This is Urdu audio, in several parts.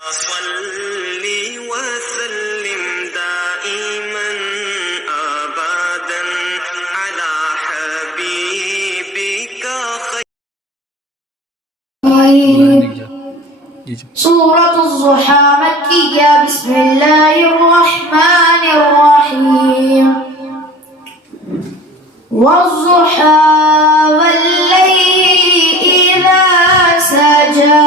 صلی وسلم دائما ابدا على حبیبک سورة الضحى مكية. بسم الله الرحمن الرحيم. والضحى والليل إذا سجى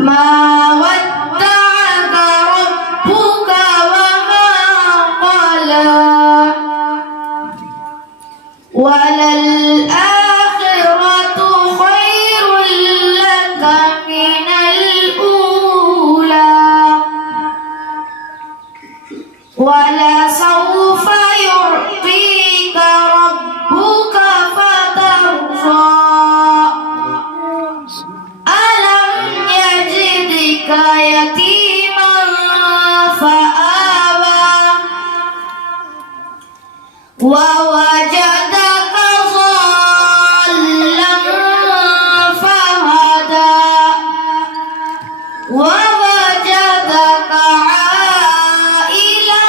ما ودعك ربك وما قلى وللآخرة خير لك من الأولى ولسوف يعطيك ربك فترضى ألم يجدك يتيما فآوى ووجدك ضالا فهدى ووجدك عائلا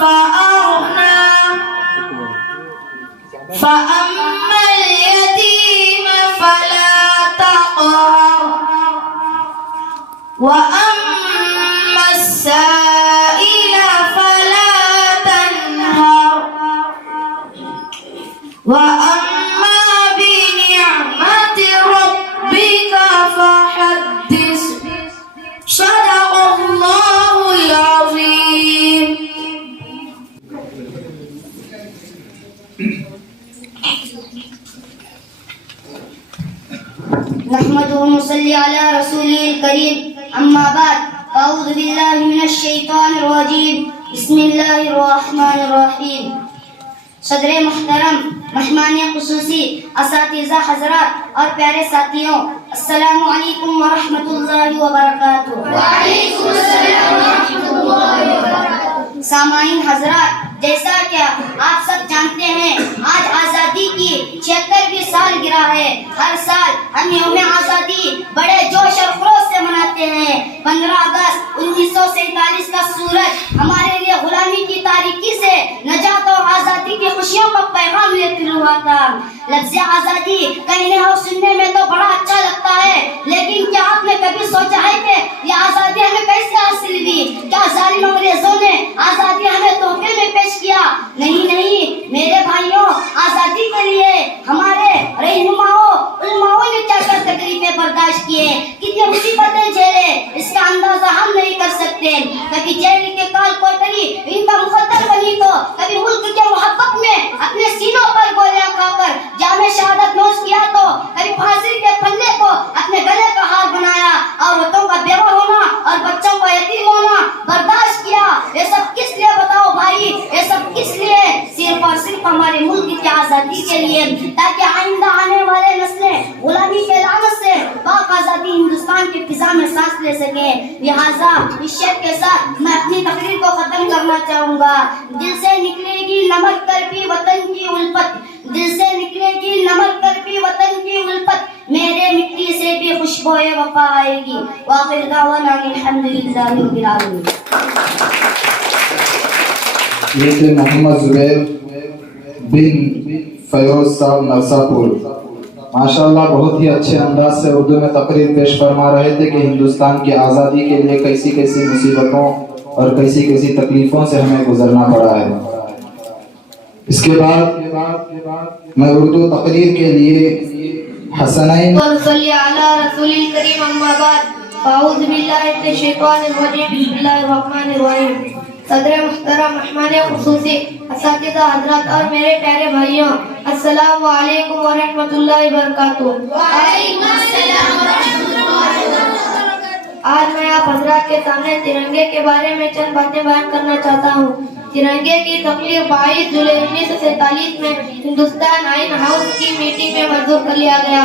فأغنى فأما اليتيم فلا تقهر وأما السائل فلا تنهر وأما بنعمة ربك فحدث. صدق الله العظيم. نحمده ونصلي على رسوله الكريم. أما بعد أعوذ بالله من الشيطان الرجيم. بسم الله الرحمن الرحیم. صدر محترم، مہمان خصوصی، اساتذہ حضرات اور پیارے ساتھیوں، السلام علیکم ورحمۃ اللہ وبرکاتہ. وعلیکم السلام ورحمۃ اللہ وبرکاتہ. سامعین حضرات، جیسا کہ آپ سب جانتے ہیں، آج آزادی کی 76ویں سالگرہ ہے. ہر سال ہم یوم آزادی بڑے جوش اور خروش سے مناتے ہیں. 15 اگست 1947 کا سورج ہمارے لیے غلامی کی تاریکی سے نجات اور آزادی کی خوشیوں کا پیغام لے کر ہوا تھا. لفظ آزادی کہنے اور سننے میں تو بڑا اچھا لگتا ہے، لیکن کیا آپ نے کبھی سوچا ہے کہ یہ آزادی ہمیں کیسے حاصل ہوئی؟ کیا ظالم انگریزوں نے آزادی ہمیں تحفے میں پیش کیا؟ نہیں نہیں میرے بھائیوں، آزادی کے لیے ہمارے رہنماؤں علماؤں نے کیا کیا تکلیفیں برداشت کیے، کتنی مصیبتیں جھیلے، اس کا اندازہ ہم نہیں کر سکتے. کبھی جیل کے کال کوٹری ان کا مقدر بنی تو کبھی ملک کے محبت میں اپنے سینوں پر گولیاں کھا کر جام شہادت نوش کیا تو کبھی پھانسی کے پھندے کو اپنے گلے کا ہار بنایا. عورتوں کا بیوہ ہونا اور بچوں کا یتیم ہونا برداشت کیا. یہ سب کس لیے بتاؤ بھائی؟ یہ سب کس لیے؟ صرف اور صرف ہمارے ملک کی آزادی کے لیے، تاکہ آئندہ آنے والے نسلیں غلامی کے لعنت سے پاک آزادی ہندوستان کی فضا میں سانس لے سکیں. لہٰذا اس شعر کے ساتھ میں اپنی تقریر کو ختم کرنا چاہوں گا. دل سے نکلے گی نمک کر بھی وطن کی الفت، دل سے نکلے گی نمک کر بھی وطن کی الفت، میرے مٹی سے بھی خوشبوئے وفا آئے گی. وآخر دعوانا الحمدللہ رب العالمین. یہ تھے محمد زبیر بن فیروز صاحب نرساپور. ماشاءاللہ بہت ہی اچھے انداز سے اردو میں تقریر پیش فرما رہے تھے کہ ہندوستان کی آزادی کے لیے کیسی کیسی مصیبتوں اور کیسی کیسی تکلیفوں سے ہمیں گزرنا پڑا ہے. اس کے بعد میں اردو تقریر کے لیے حسنین صلی علی رسول الکریم. اما بعد اعوذ باللہ من الشیطان الرجیم. بسم اللہ الرحمن الرحیم. صدر محترم، مہمان خصوصی، اساتذہ حضرات اور میرے پیارے بھائیوں، السلام علیکم ورحمۃ اللہ وبرکاتہ. وعلیکم السلام ورحمۃ اللہ وبرکاتہ. آج میں آپ حضرات کے سامنے ترنگے کے بارے میں چند باتیں بیان کرنا چاہتا ہوں. ترنگے کی تخلیق 22 جولائی 1947 میں ہندوستان آئین ہاؤس کی میٹنگ میں منظور کر لیا گیا.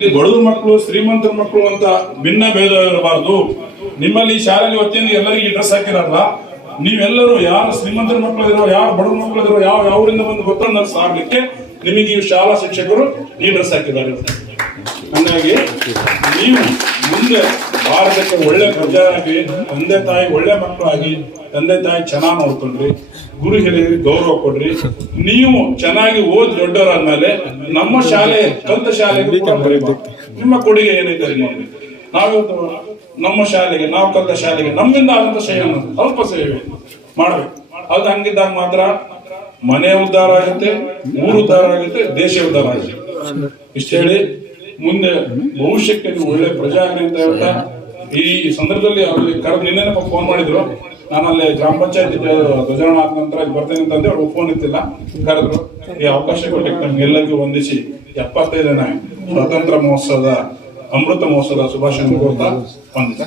ಬಡವರ ಮಕ್ಕಳು ಶ್ರೀಮಂತರ ಮಕ್ಕಳು ಅಂತ ಭಿನ್ನ ಭೇದ ಇರಬಾರ್ದು. ನಿಮ್ಮಲ್ಲಿ ಶಾಲೆಯಲ್ಲಿ ವತಿಯಿಂದ ಎಲ್ಲರಿಗೂ ಡ್ರೆಸ್ ಹಾಕಿರಲ್ಲ, ನೀವೆಲ್ಲರೂ ಯಾರು ಶ್ರೀಮಂತರ ಮಕ್ಕಳು ಇರೋ, ಯಾರು ಬಡವರ ಮಕ್ಕಳು ಇರೋ, ಯಾವ ಊರಿಂದ ಬಂದು ಗೊತ್ತನ್ನು ಸಾರ್ಲಿಕ್ಕೆ ನಿಮಗೆ ಈ ಶಾಲಾ ಶಿಕ್ಷಕರು ಈ ಡ್ರೆಸ್ ಹಾಕಿದ್ದಾರೆ. ಹಾಗಾಗಿ ನೀವು ಮುಂದೆ ಭಾರತಕ್ಕೆ ಒಳ್ಳೆ ಪ್ರಜೆಯಾಗಿ ತಂದೆ ತಾಯಿ ಒಳ್ಳೆ ಮಕ್ಕಳಾಗಿ ತಂದೆ ತಾಯಿ ಚೆನ್ನಾಗಿ ನೋಡ್ಕೊಳ್ರಿ, ಗುರು ಹಿರಿಯರಿಗೆ ಗೌರವ ಕೊಡ್ರಿ. ನೀವು ಚೆನ್ನಾಗಿ ಓದಿ ದೊಡ್ಡವರಾದ್ಮೇಲೆ ನಮ್ಮ ಶಾಲೆ ಕಲಿತ ಶಾಲೆಗೆ ಕೂಡ ಬರೀಬೇಕು. ನಿಮ್ಮ ಕೊಡುಗೆ ಏನೈತೆ ನೋಡಿ. ನಾವಿವತ್ತು ನಮ್ಮ ಶಾಲೆಗೆ, ನಾವು ಕಲಿತ ಶಾಲೆಗೆ ನಮ್ಮಿಂದ ಆದಂತ ಸೇವೆಯನ್ನು ಅಲ್ಪ ಸೇವೆ ಮಾಡ್ಬೇಕು. ಅದು ಹಂಗಿದ್ದಾಗ ಮಾತ್ರ ಮನೆ ಉದ್ಧಾರ ಆಗುತ್ತೆ, ಊರು ಉದ್ಧಾರ ಆಗುತ್ತೆ, ದೇಶ ಉದ್ಧಾರ ಆಗುತ್ತೆ. ಇಷ್ಟ ಹೇಳಿ ಮುಂದೆ ಭವಿಷ್ಯಕ್ಕೆ ನೀವು ಒಳ್ಳೆ ಪ್ರಜೆ ಆಗ್ರಿ ಅಂತ ಹೇಳ್ತಾ, ಈ ಸಂದರ್ಭದಲ್ಲಿ ಅವ್ರಿಗೆ ನಿನ್ನೆ ಫೋನ್ ಮಾಡಿದ್ರು. ನಾನು ಅಲ್ಲಿ ಗ್ರಾಮ ಪಂಚಾಯತ್ ಧ್ವಜಾರೋಹಣ ಆದ ನಂತರ ಬರ್ತೇನೆ ಅಂತಂದ್ರೆ ಅವ್ರು ಫೋನ್ ಇತ್ತಿಲ್ಲ, ಕರೆದ್ರು. ಈ ಅವಕಾಶ ಕೊಟ್ಟಿಗೆ ನಮ್ಗೆಲ್ಲರಿಗೂ ವಂದಿಸಿ 75ನೇ ಸ್ವಾತಂತ್ರ್ಯ ಮಹೋತ್ಸವದ ಅಮೃತ ಮಹೋತ್ಸವದ ಶುಭಾಶಯ ಕೋರ್ತಾ ವಂದಿಸಿ.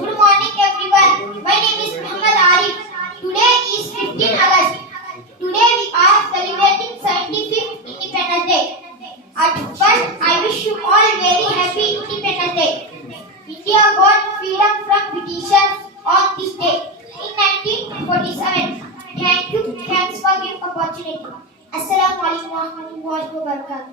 Good morning everyone. My name is Muhammad Arif. Today is 15 August. Today we are celebrating 75th Independence Day. At first, I wish you all very happy Independence Day. India got freedom from Britishers on this day in 1947. Thanks for giving opportunity. Assalamu alaikum warahmatullahi wabarakatuh.